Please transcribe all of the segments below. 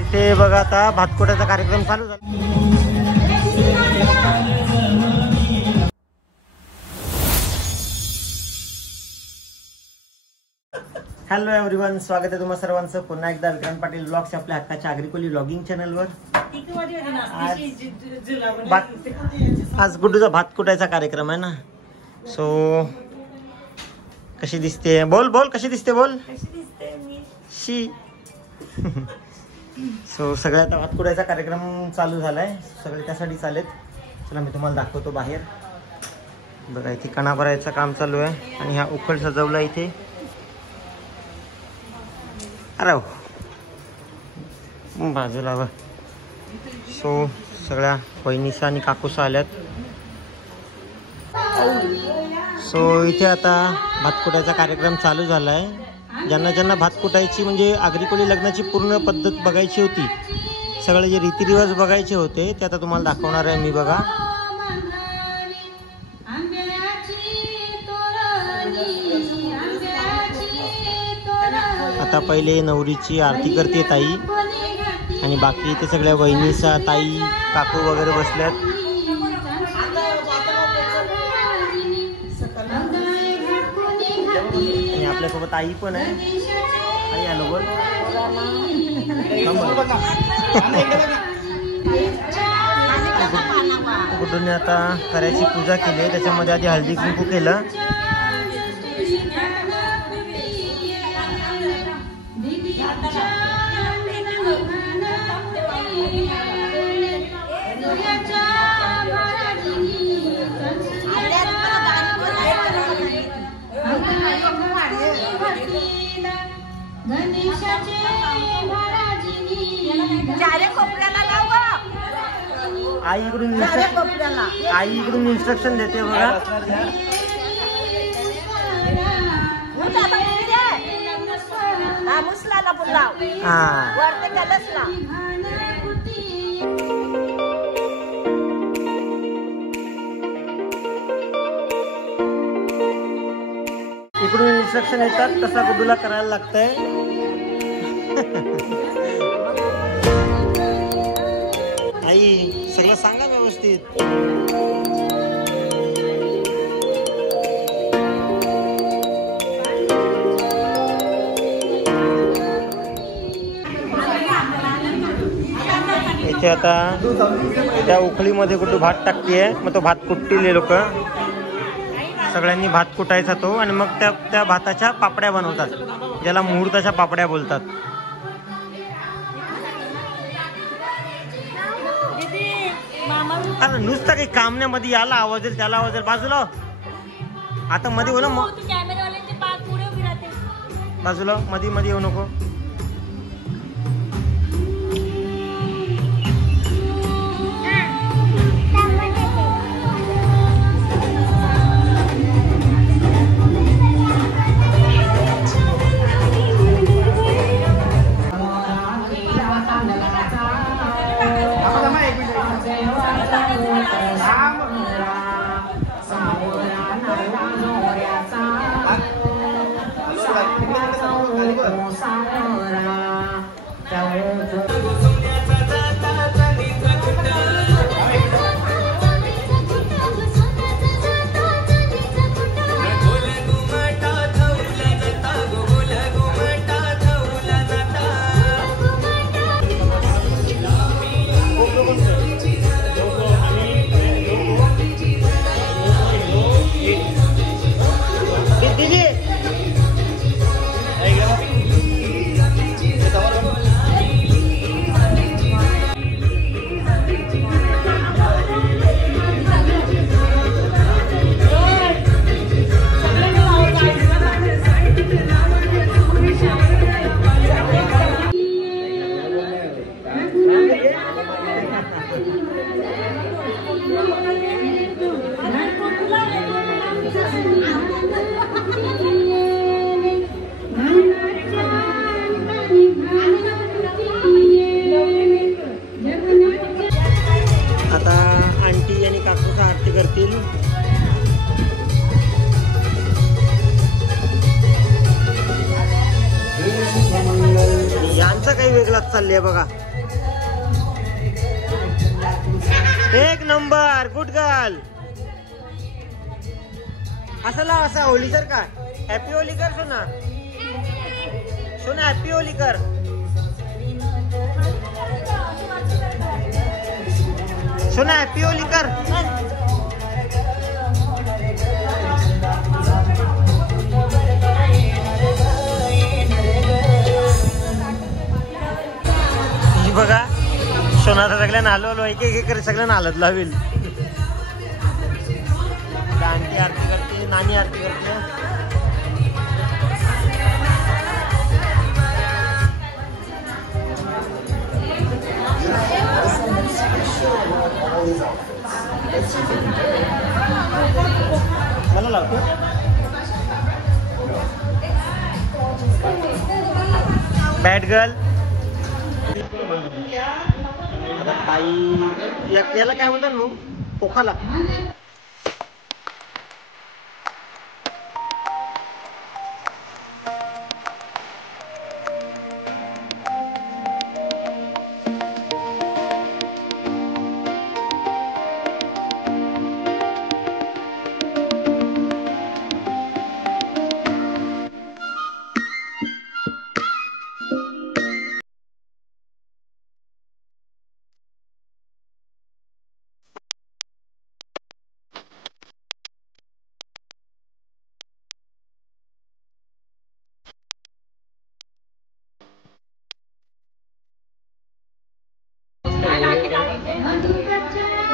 इथे बघा आता भातकुटाचा कार्यक्रम चालू झाला. हॅलो एव्हरीवन, स्वागत आहे तुम्हा सर्वांचं पुन्हा एकदा विक्रांत पाटील ब्लॉग्स आपल्या हक्काच्या आग्रिकोली ब्लॉगिंग चॅनलवर. आज गुड्डूचा भात कुटायचा कार्यक्रम आहे ना. सो कशी दिसते बोल बोल, कशी दिसते बोल शी. सो सगळ्या आता भात कुटायचा कार्यक्रम चालू झालाय, सगळे त्यासाठी चालेत. चला मी तुम्हाला दाखवतो बाहेर. बघा इथे कणा भरायचं काम चालू आहे आणि हा उखळ सजवला इथे. अरे बाजूला व सो सगळ्या वहिनीसा आणि काकूसा आल्यात. सो इथे आता भात कुटायचा कार्यक्रम चालू झाला आहे. ज्यांना ज्यांना भात कुटायची म्हणजे आग्रिकोली लग्नाची पूर्ण पद्धत बघायची होती, सगळे जे रीतिरिवाज बघायचे होते ते आता तुम्हाला दाखवणार आहे मी. बघा आता पहिले नवरीची आरती करते ताई आणि बाकी इथे सगळ्या वहिनीचा ताई काकू वगैरे बसल्यात. आणि आपल्यासोबत आई पण आहे. आई आलो बोल. गुड्डूने आता करायची पूजा केली आहे. त्याच्यामध्ये आधी हळदी कुंकू केलं. आई इकडून इन्स्ट्रक्शन देते बघा. इकडून इन्स्ट्रक्शन येतात तसा गुड्डूला करायला लागतंय. आई सगळं सांगा व्यवस्थित. इथे आता त्या उखळीमध्ये गुड्डू भात टाकतीये. मग तो भात कुटतील लोक. सगळ्यांनी भात कुटायचा तो आणि मग त्या भाताच्या पापड्या बनवतात, ज्याला मुहूर्ताच्या पापड्या बोलतात. अरे नुसतं काही कामण्यामध्ये याला आवाज येईल त्याला आवाज येईल. बाजूला आता मध्ये बोला, बाजूला मध्ये मध्ये येऊ नको. मस्त चालली आहे बघा. एक नंबर, गुड गर्ल. असं लाव, असा होली कर का. हॅपी होली कर सोना. सोना हॅपी होली कर. सोना हॅपी होली कर. बघा सोनाचा सगळ्यांना हलवलो, एक एक कर सगळ्यांना हलत लावेल. आणखी आरती करते, नानी आरती करते. मला लावतो. Bad girl. याला काय म्हणतात मग, पोखाला.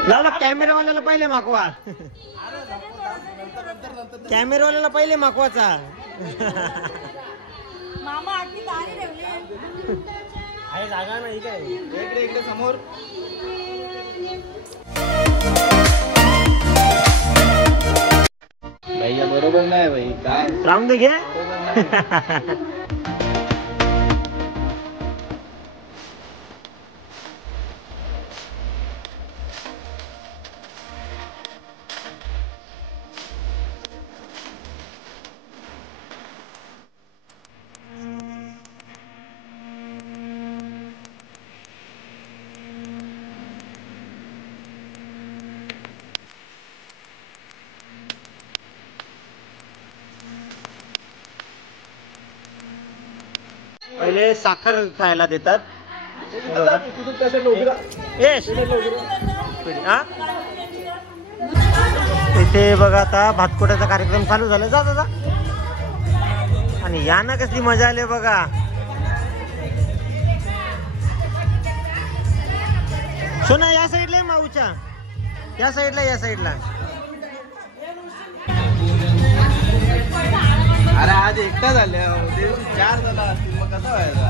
लावला कॅमेरावाल्याला पहिले मागवा. कॅमेरावाल्याला पहिले मागवाचा. मामा आधी दारी ठेवले आहे जागा नाही काय. इकडे इकडे समोर. भैया बरोबर नाही भाई. काय राहून दे घे. पहिले साखर खायला देतात. इथे बघा आता भातकुट्याचा कार्यक्रम चालू झाला. जा जा. आणि यानं कसली मजा आली बघा. सोना या साईडला आहे माऊच्या. या साईडला, या साईडला. अरे आज एकटा झाले, 4 झाला असतील, मग कसा व्हायचा.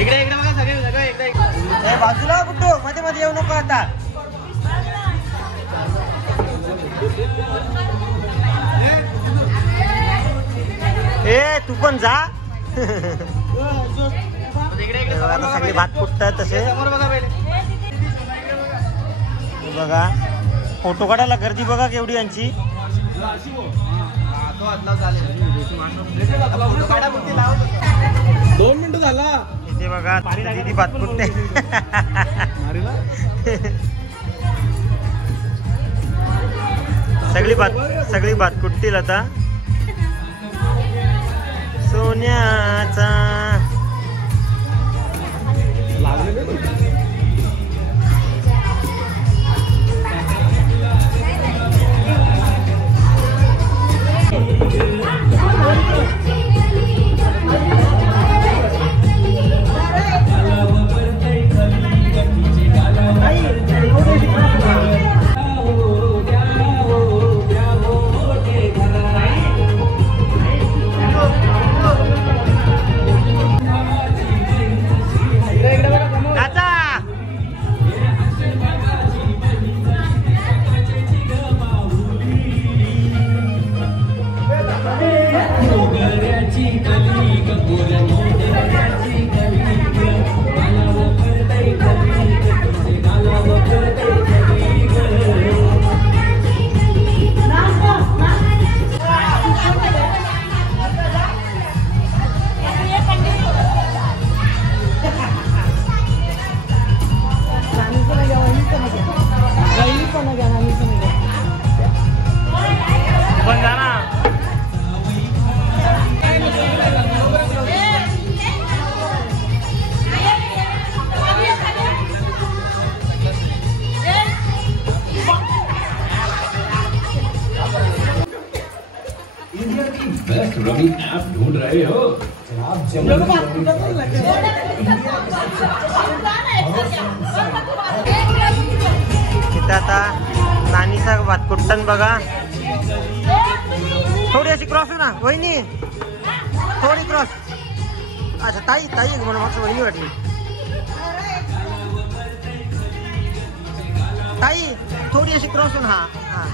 इकडे इकडे बघा सगळे सगळे एकदा. बाजूला कुठं मध्ये मध्ये येऊ नको आता. ए तू पण जा. आता सगळे भात कुटतात तसे. बघा फोटो काढायला गर्दी बघा केवढी यांची. 2 मिनिटं झाला. इथे बघा किती भात कुटते. सगळी भात कुटतील आता. सोन्याचा रोमिंग ऐप ढूंढ रहे हो? इथं आता नानीचा भातकुट्टन बघा. थोडी अशी क्रॉस हो ना वहिनी, थोडी क्रॉस. अच्छा ताई ताई म्हणून मागचं वहिनी वाटली. ताई थोडी अशी क्रॉस हो ना. हा हा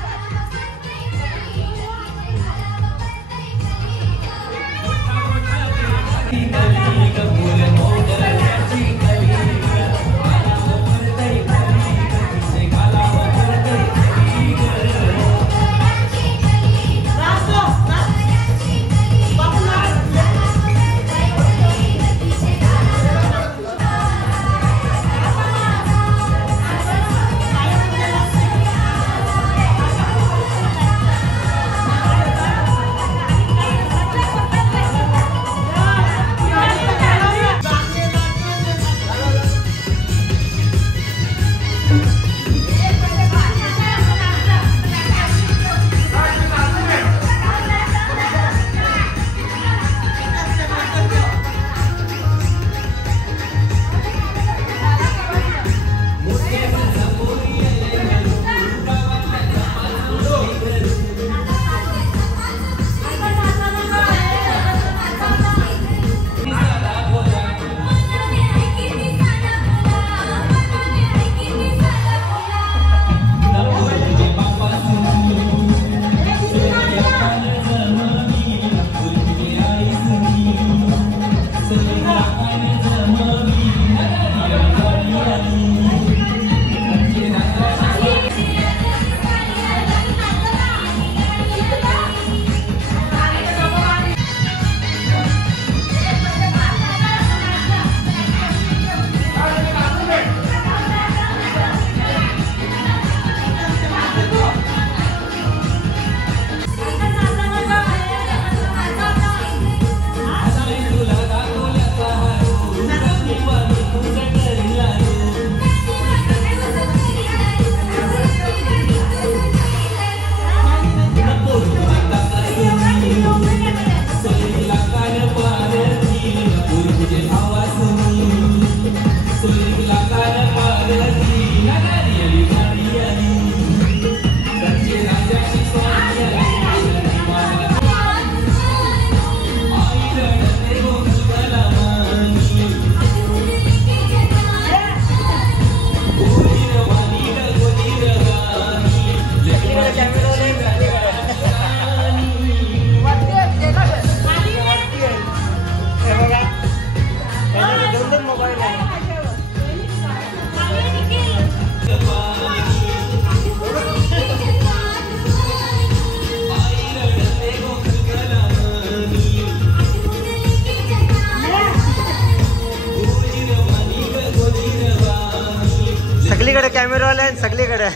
सगळीकडे कॅमेरावाले आहेत सगळीकडे.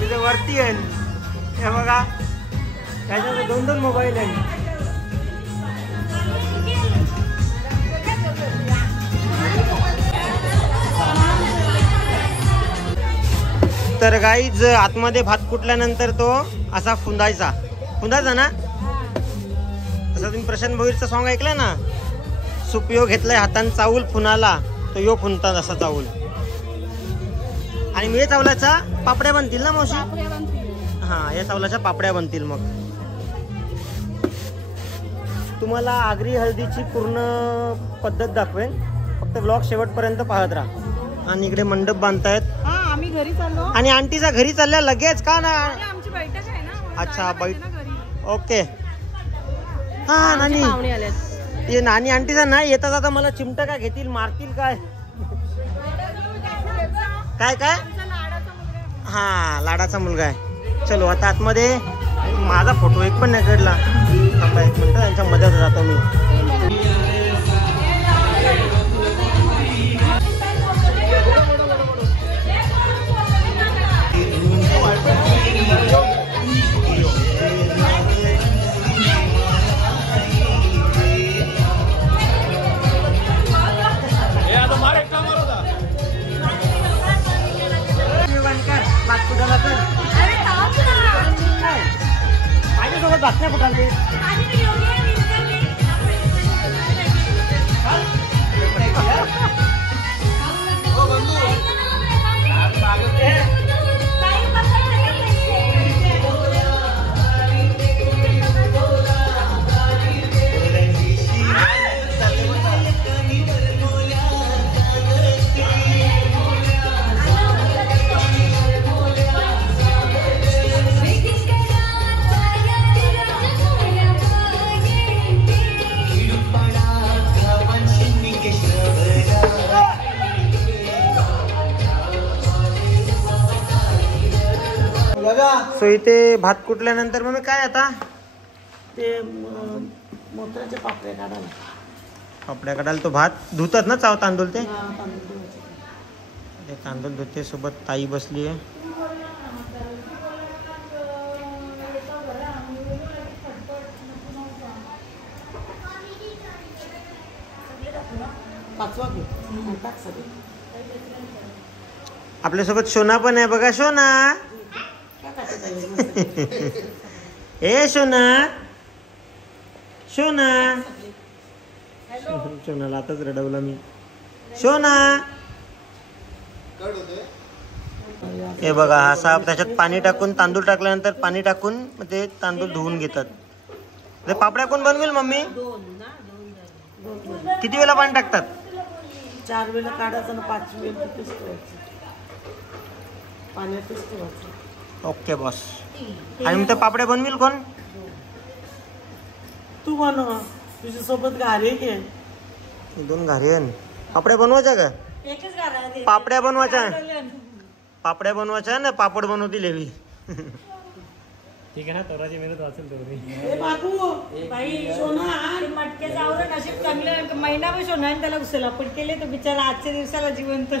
तिथे वरती आहे हे बघा, त्याच्यामध्ये 2-2 मोबाईल आहेत. तर गाईज आतमध्ये भात कुटल्यानंतर तो असा फुंदायचा ना. तसं तुम्ही प्रशांत भोईरचा सॉन्ग ऐकलं ना, सुपयो घेतलाय हातान चावल फुनाला, तो यो फुनतात असा चावल. आणि मी चावलाच्या पापड्या बनतील ना मावशी. हा या चावलाच्या पापड्या बनतील. मग तुम्हाला आगरी हळदीची पूर्ण पद्धत दाखवेन, फक्त ब्लॉग शेवटपर्यंत पाहत राहा. आणि इकडे मंडप बांधतायत. आम्ही घरी चाललो आणि आंटीचा घरी चालल्या लगेच का ना. आमची बैठक आहे ना. अच्छा ओके. हा नानी ये नानी आंटीचा नाही येता जाता मला चिमटा काय घेतील मारतील काय काय काय. हा लाडाचा मुलगा आहे. चलो आता आतमध्ये. माझा फोटो एक पण नाही काढला. थांबा 1 मिनिट, यांच्या मध्ये जातो मी. नाही फुटाल ते. सो इथे भात कुटल्यानंतर मग काय आता ते मोत्र्याचे पापड्या काढायला. पापड्या काढायला तो भात धुतात ना तांदूळ ते तांदूळ धुवायचे. ते तांदूळ धुते. सोबत ताई बसली आहे. पाचवा घे टाक सगळे. आपल्यासोबत शोना पण आहे बघा. शोना काय टाकायचं? ए शोना शोना शोनाला आताच रडवलं मी. शोना हे बघा हा साप त्याच्यात पाणी टाकून तांदूळ टाकल्यानंतर पाणी टाकून मग ते तांदूळ धुवून घेतात. ते पापड्या कोण बनवेल मम्मी? किती वेळा पाणी टाकतात? 4 वेळा काढायचं ना 5 वेळा तिथेच ठेवायचं. पाण्यातच ठेवायचं. Okay boss. आणि मग ते पापड्या बनवेल कोण? तू बनव. तुझ्या सोबत घारे घे. 2 घारेन. पापड्या बनवायच्या का? एकच गाणं आहे. पापड्या बनवायच्या. पापड्या बनवायच्या ना पापड बनवतील हेवी. ठीक आहे ना, तोराची मेहनत वाचेल तेवढी. ए बाबू बाई सोना ते मटक्याचं आवरण नशीब चांगलं. महिनाभर सोनाने त्याला सलापट केले तो बिचारा आजच्या दिवसाला जिवंत.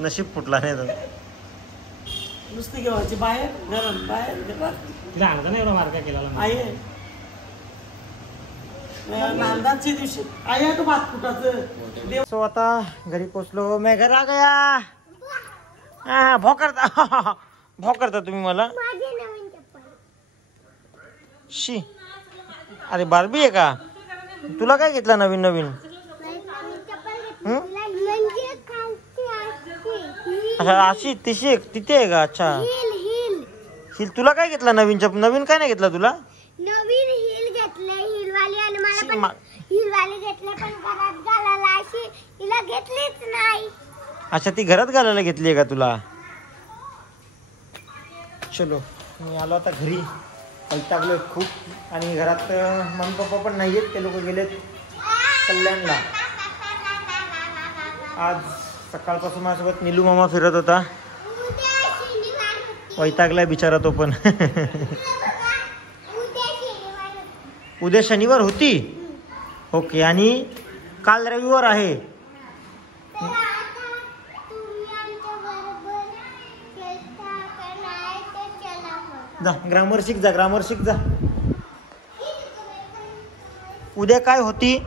नशीब फुटला नाही तर. नुसती घेवायची बाहेर घरात बाहेर घरात. तिला अंगठा नाही एवढा मार्का केला आहे नांदाच्या दिवशी आहे तो भात कुटाचं देव. सो आता घरी पोचलो. मैं घर आ गया. भोकरता तुम्ही मला. शी अरे बार्बी आहे का? तुला काय घेतला नवीन नवीन? अच्छा अशी तिशी तिथे आहे का? अच्छा हिल. तुला काय घेतला नवीन नवीन काय नाही घेतला तुला? नवीन हिल घेतले हिलवाली आणि मला शी, पण हिलवाली घेतले पण घरात घालायला अशी हिला घेतलीच नाही. अच्छा ती घरात घालायला घेतली आहे का तुला? चलो मी आलो आता घरी. वैतागलोय खूप. आणि घरात मम्मी पप्पा पण नाही आहेत. ते लोक गेलेत कल्याणला. आज सकाळपासून माझ्यासोबत निलू मामा फिरत होता. वैतागलाय बिचारा तो पण. उद्या शनिवार होती. ओके. आणि काल रविवार आहे. जा ग्रामर शिक जा. ग्रामर शिक जा. उद्या काय होती?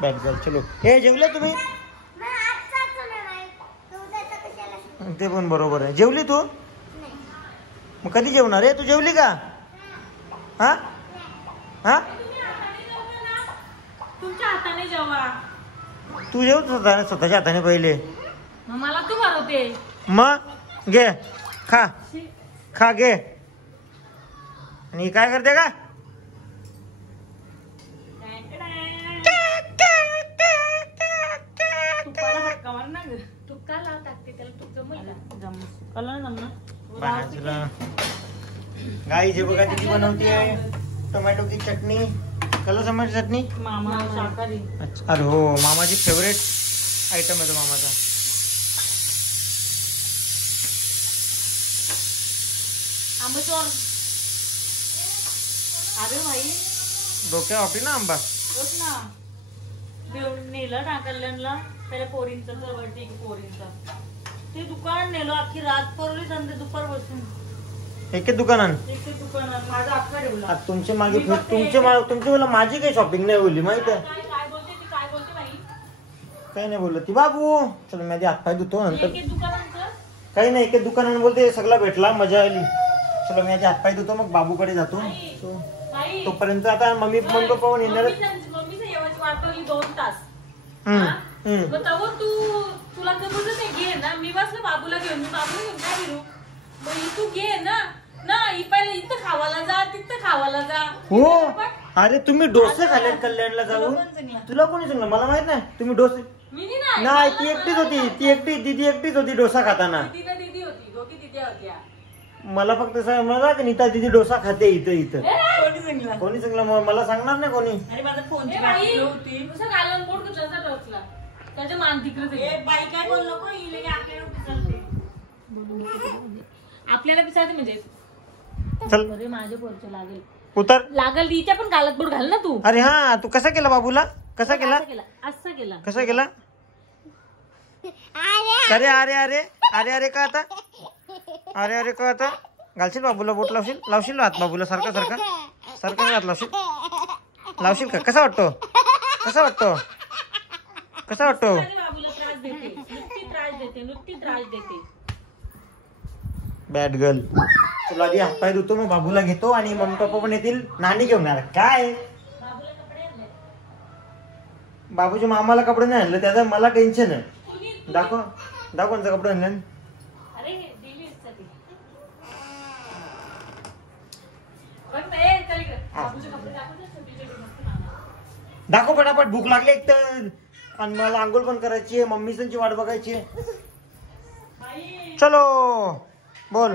Bat ball. चलो हे जेवले तुम्ही? ते पण बरोबर आहे. जेवली तू? मग कधी जेवणार आहे? तू जेवली का? हा हा तुमच्या हाताने जेवा. तू जेव स्वतःच्या हाताने पहिले. मला तू भरवते. मग घे खा. खा घे. आणि काय करते का? गाई जे बघा किती बनवते आहे. टोमॅटोची चटणी. कलर टोमॅटो चटणी. मामा शाकाहारी. अच्छा अरे हो मामाची फेवरेट आयटम आहे तो मामाचा. आंबचोर. अरे भाई डोक्या वापरी ना आंबा. होत ना. नेलं ना कल्याणला त्याला पोरींचं चवटी पोरींचं ते दुकान नेलो. अख्खी रात परवली संध्या दुपार बसून एक दुकानात. एक दुकानात माझा अख्खा ठेवला. तुमचे मागे तुमची मला माझी काही शॉपिंग नाही बोलली माहिती आहे. काय बोलते ती काय बोलते बाई? काही नाही बोलत ती. बाबू चल मी आधी हातपाय धुतो नंतर. एक दुकानांचं काही नाही एका दुकानाने बोलते सगळा भेटला मजा आली. चलो मी आता हातपाय धुतो मग बाबूकडे जातो. आई, तोपर्यंत आता मम्मी पप्पा पण येणार. मम्मीचं येवाची वाट बघली 2 तास. हम्म, हा? हम्म. मग तेव्हा तुला जबरदस्त आहे, घे ना. मी बसलं बाबूला घेऊन, मी बाबूला घेऊन काय फिरू? मग तू घे ना. ही पहिलं इथं खावाला जा, तिथं खावाला जा. हो अरे तुम्ही डोसे खाल्ले कल्याणला जाऊन. तुला कोण सांगितलं? तुला कोणी सांगलं मला माहित नाही. तुम्ही डोसे मी नाही. नाही ती एकटीच होती. दीदी एकटीच होती डोसा खाताना. दीदी होती, दोघी दिद्या होत्या. मला फक्त समजा की नीता दीदी डोसा खाते इथं. कोणी सांगितलं? कोणी सांगलं मला सांगणार नाही कोणी. अरे माझा फोनची ए बाई, बॅटरी होती. नुसतं गालन बोट कुठला टोचला. त्याच्या मान तिकडे ए बाई काय बोल नको इले की आपल्याला पिसालते. आपल्याला पिसायचं म्हणजे चल अरे माझ्या पोरच्या लागेल उतर. लागल तिच्या पण गालत बोट घाल ना तू. अरे हा तू कसा केला बाबूला कसा केला असं केला. कसा केला. अरे अरे अरे अरे अरे का आता अरे का आता घालशील बाबूला बोट लावशील हात बाबूला सारखा हात लावशील का. कसा वाटतो बाबूला त्रास देते, नुसती त्रास देते. Bad girl. तुला आधी हातपाय धुतो मग बाबूला घेतो आणि मम्मी पप्पा पण येतील. नाणी घेऊन येणार काय. बाबूला कपडे आणले. बाबूच्या मामाला कपडे नाही आणलं त्याचं मला टेन्शन आहे. दाखव कोणचं कपडे आणलं. अरे दिली ती. पण ए, चल इकडे. बाबूचे कपडे दाखव ना, छोटे मस्त नाना. दाखव पटापट भूक लागली एक तर आणि मला आंघोळ पण करायची आहे. मम्मीची वाट बघायची आहे. चलो बोल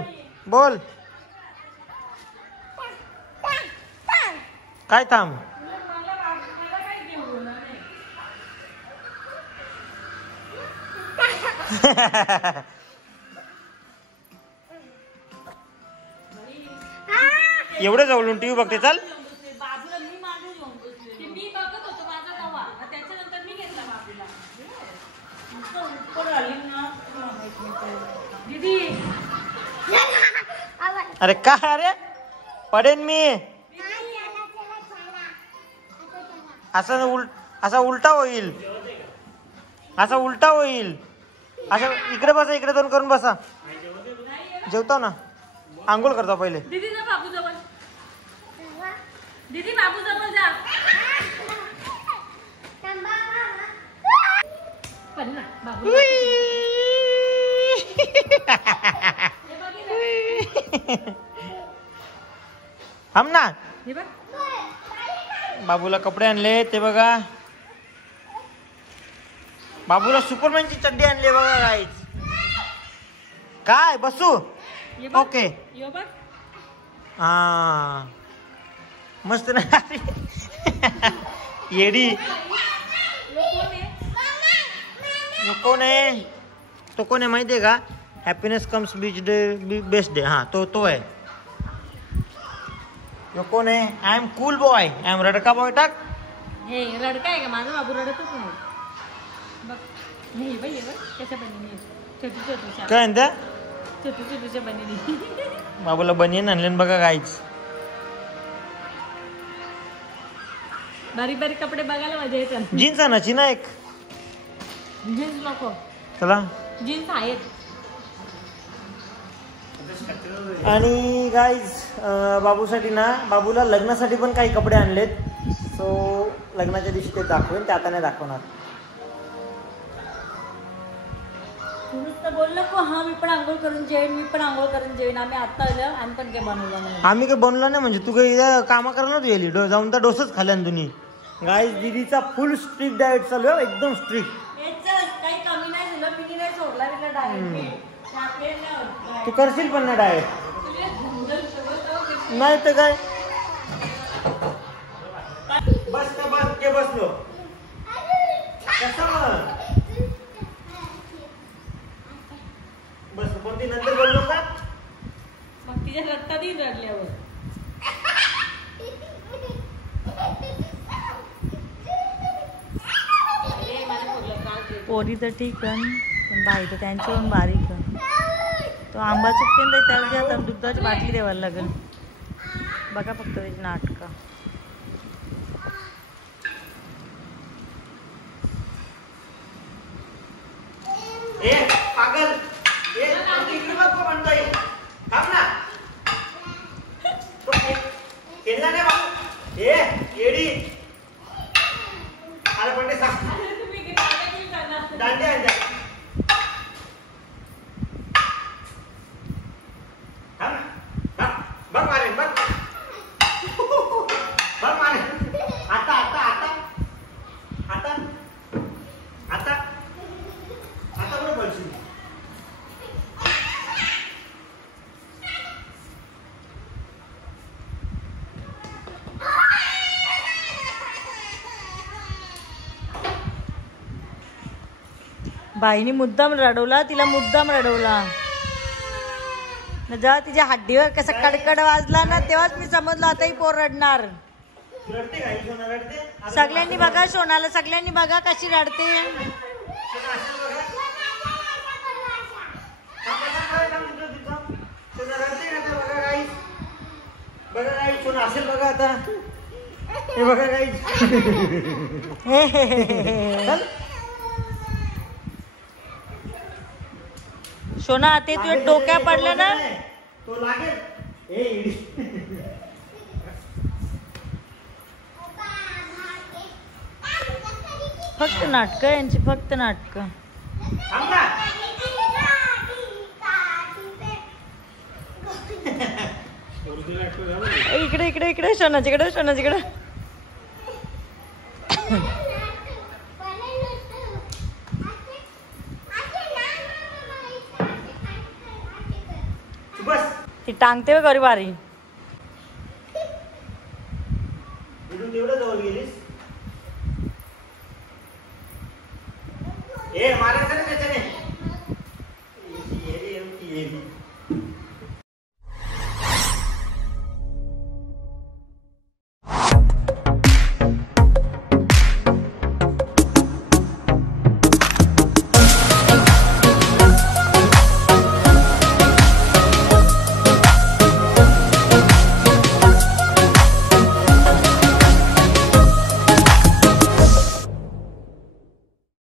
काय थांब. एवढं जवळून टीव्ही बघते. चाल बाबूला मी मागे घेऊन बसले. मी बघत होतो माझा तवा. त्याच्यानंतर मी घेतला बाबूला. दीदी अरे का अरे पडेन मी. असा उलटा होईल असं इकडे बसा इकडे दोन करून बसा. जेवतो ना आंघोळ करतो पहिले. दीदी ना बाबू जवळ. दीदी बाबू जवळ जा. पण ना बाबू हम ना हे बघ. बाबूला कपडे आणले ते बघा. बाबूला सुपरमॅनची चड्डी आणली बघा गाईज. काय बसू हे बघ. ओके यो बघ. हा मस्त नाही येडी. कोण आहे तो कोण आहे माहितीये का. Happiness comes best day. हा तो आहे. कोण आहे. I am cool boy. I am रडका बॉय. टाक. हे रडका आहे का. माझा बाबू रडतच नाही. बघ हे बघ, हे बघ कशा बहिणी छोटी काय म्हणता छोटूच्या बहिणी. बाबूला बनियन आणले बघा गाईच. बारीक बारीक कपडे बघायला मजा येतात. जीन्स आणायची ना एक. जीन्स नको. चला जीन्स आहेत. आणि गाईज बाबूसाठी ना बाबूला लग्नासाठी पण काही कपडे आणलेत. सो लग्नाच्या दिवशी ते दाखवेन. ते आता नाही दाखवणार. नुसतं बोललं को हा मी पण आंघोळ करून जेईन. आम्ही आता आलं आम्ही पण काय बनवलं म्हणून. आम्ही काही बनलो नाही म्हणजे तू काही कामं करायला नव्हती गेली. जाऊन तर डोसच खाल्ल्या ना तुम्ही. गाईज दीदीचा फुल स्ट्रिक्ट डाएट चालू आहे. एकदम स्ट्रिक्ट. काही कमी नाही झालं. मी नाही सोडला तिला डायरेक्ट. तू करशील पण ना डाएट. नाही तर काय बसलो बस कोणती नंतर बोललो का. मग तिच्या रक्तातही रडल्यावर. पोरी तर ठीक आहे पण बाई तर त्यांच्याहून बारीक आहे. तो आंबा चुकते ना त्याला आता दुधाची बाटली द्यावायला लागेल. बघा फक्त त्याची नाटकं. पागल बाईनी मुद्दाम रडवला, तिला मुद्दाम रडवला. जेव्हा तिच्या हड्डीवर कसं कडकड वाजला ना तेव्हाच मी समजलो आता ही पोर रडणार. रडते का ही सोना रडते? सगळ्यांनी बघा सोनाला, सगळ्यांनी बघा कशी रडते. बघा काही सोना असेल बघा आता. हे बघा काही सोना ते तुझ्या डोक्या पडलं ना. तो लागेल. ए फक्त नाटक यांची, फक्त नाटक. इकडे इकडे इकडे सोनाच्याकडे, सोनाच्याकडे. ती टांगते घरी बारी. तेवढं जवळ गेलीस